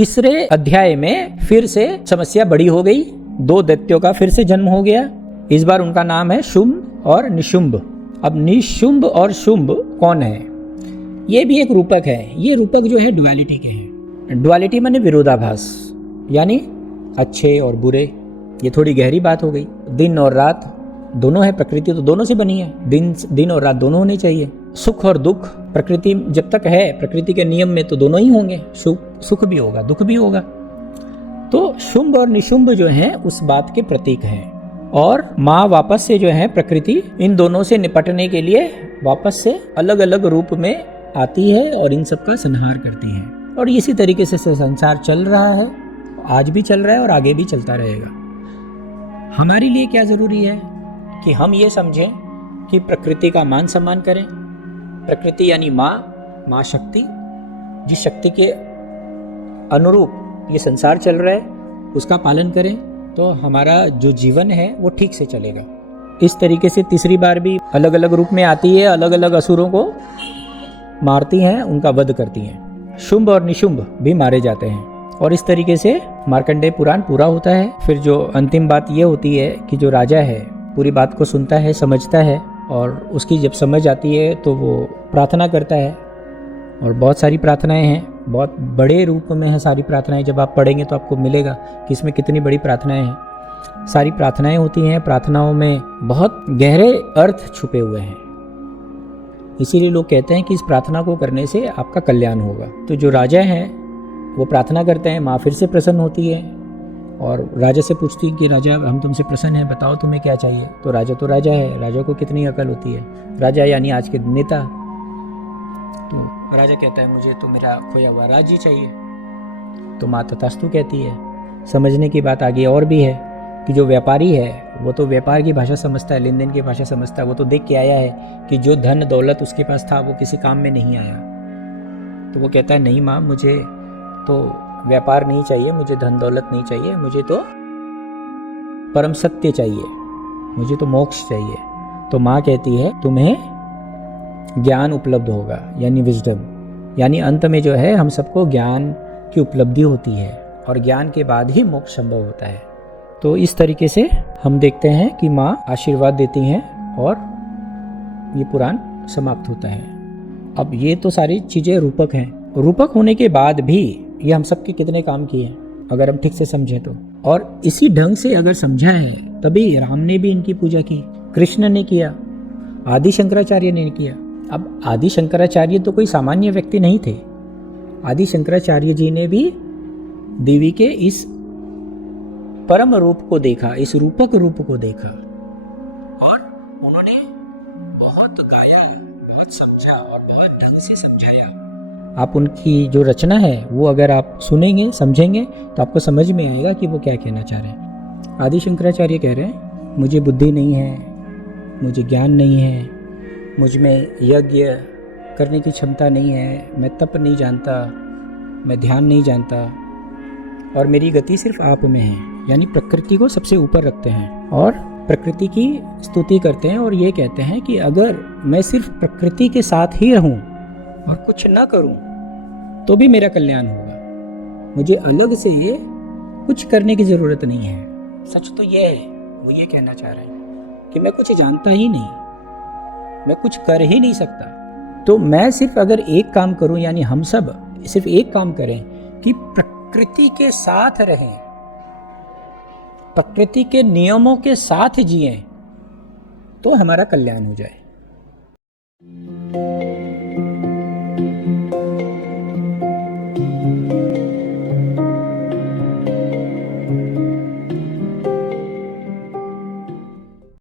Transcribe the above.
तीसरे अध्याय में फिर से समस्या बड़ी हो गई, 2 दैत्यों का फिर से जन्म हो गया। इस बार उनका नाम है शुंभ और निशुंभ। अब निशुंभ और शुंभ कौन है? ये भी एक रूपक है। ये रूपक जो है डुअलिटी के हैं। डुअलिटी माने विरोधाभास, यानी अच्छे और बुरे। ये थोड़ी गहरी बात हो गई। दिन और रात दोनों है, प्रकृति तो दोनों से बनी है, दिन और रात दोनों होने चाहिए। सुख और दुख, प्रकृति जब तक है प्रकृति के नियम में तो दोनों ही होंगे, सुख भी होगा दुख भी होगा। तो शुंभ और निशुंभ जो हैं उस बात के प्रतीक हैं। और माँ वापस से जो है प्रकृति इन दोनों से निपटने के लिए वापस से अलग अलग रूप में आती है और इन सब का संहार करती है। और इसी तरीके से संसार चल रहा है, आज भी चल रहा है और आगे भी चलता रहेगा। हमारे लिए क्या जरूरी है कि हम ये समझें कि प्रकृति का मान सम्मान करें। प्रकृति यानी माँ शक्ति, जिस शक्ति के अनुरूप ये संसार चल रहा है उसका पालन करें तो हमारा जो जीवन है वो ठीक से चलेगा। इस तरीके से तीसरी बार भी अलग अलग रूप में आती है, अलग अलग असुरों को मारती हैं, उनका वध करती हैं। शुंभ और निशुंभ भी मारे जाते हैं और इस तरीके से मार्कंडेय पुराण पूरा होता है। फिर जो अंतिम बात ये होती है कि जो राजा है पूरी बात को सुनता है, समझता है और उसकी जब समझ आती है तो वो प्रार्थना करता है। और बहुत सारी प्रार्थनाएं हैं, बहुत बड़े रूप में है सारी प्रार्थनाएं। जब आप पढ़ेंगे तो आपको मिलेगा कि इसमें कितनी बड़ी प्रार्थनाएं हैं। सारी प्रार्थनाएं होती हैं, प्रार्थनाओं में बहुत गहरे अर्थ छुपे हुए हैं। इसीलिए लोग कहते हैं कि इस प्रार्थना को करने से आपका कल्याण होगा। तो जो राजा हैं वो प्रार्थना करते हैं, माँ फिर से प्रसन्न होती है और राजा से पूछती है कि राजा हम तुमसे प्रसन्न हैं, बताओ तुम्हें क्या चाहिए। तो राजा है, राजा को कितनी अकल होती है। राजा यानी आज के नेता। तो राजा कहता है मुझे तो मेरा खोया हुआ राज्य चाहिए। तो माँ तथास्तु कहती है। समझने की बात आगे और भी है कि जो व्यापारी है वो तो व्यापार की भाषा समझता है, लेन देन की भाषा समझता है। वो तो देख के आया है कि जो धन दौलत उसके पास था वो किसी काम में नहीं आया। तो वो कहता है नहीं माँ, मुझे तो व्यापार नहीं चाहिए, मुझे धन दौलत नहीं चाहिए, मुझे तो परम सत्य चाहिए, मुझे तो मोक्ष चाहिए। तो माँ कहती है तुम्हें ज्ञान उपलब्ध होगा, यानी विजडम, यानी अंत में जो है हम सबको ज्ञान की उपलब्धि होती है और ज्ञान के बाद ही मोक्ष संभव होता है। तो इस तरीके से हम देखते हैं कि माँ आशीर्वाद देती हैं और ये पुराण समाप्त होता है। अब ये तो सारी चीज़ें रूपक हैं। रूपक होने के बाद भी ये हम सबके कितने काम किए हैं अगर हम ठीक से समझें तो। और इसी ढंग से अगर समझा है तभी राम ने भी इनकी पूजा की, कृष्ण ने किया, आदि शंकराचार्य ने किया। अब आदि शंकराचार्य तो कोई सामान्य व्यक्ति नहीं थे। आदि शंकराचार्य जी ने भी देवी के इस परम रूप को देखा, इस रूपक रूप को देखा और उन्होंने बहुत गाया, बहुत समझा और बहुत ढंग से समझाया। आप उनकी जो रचना है वो अगर आप सुनेंगे समझेंगे तो आपको समझ में आएगा कि वो क्या कहना चाह रहे हैं। आदि शंकराचार्य कह रहे हैं मुझे बुद्धि नहीं है, मुझे ज्ञान नहीं है, मुझ में यज्ञ करने की क्षमता नहीं है, मैं तप नहीं जानता, मैं ध्यान नहीं जानता और मेरी गति सिर्फ आप में है। यानी प्रकृति को सबसे ऊपर रखते हैं और प्रकृति की स्तुति करते हैं और ये कहते हैं कि अगर मैं सिर्फ प्रकृति के साथ ही रहूं और कुछ ना करूं तो भी मेरा कल्याण होगा। मुझे अलग से ये कुछ करने की जरूरत नहीं है। सच तो ये है, वो ये कहना चाह रहे हैं कि मैं कुछ जानता ही नहीं, मैं कुछ कर ही नहीं सकता। तो मैं सिर्फ अगर एक काम करूं, यानी हम सब सिर्फ एक काम करें कि प्रकृति के साथ रहें, प्रकृति के नियमों के साथ जिएं, तो हमारा कल्याण हो जाए।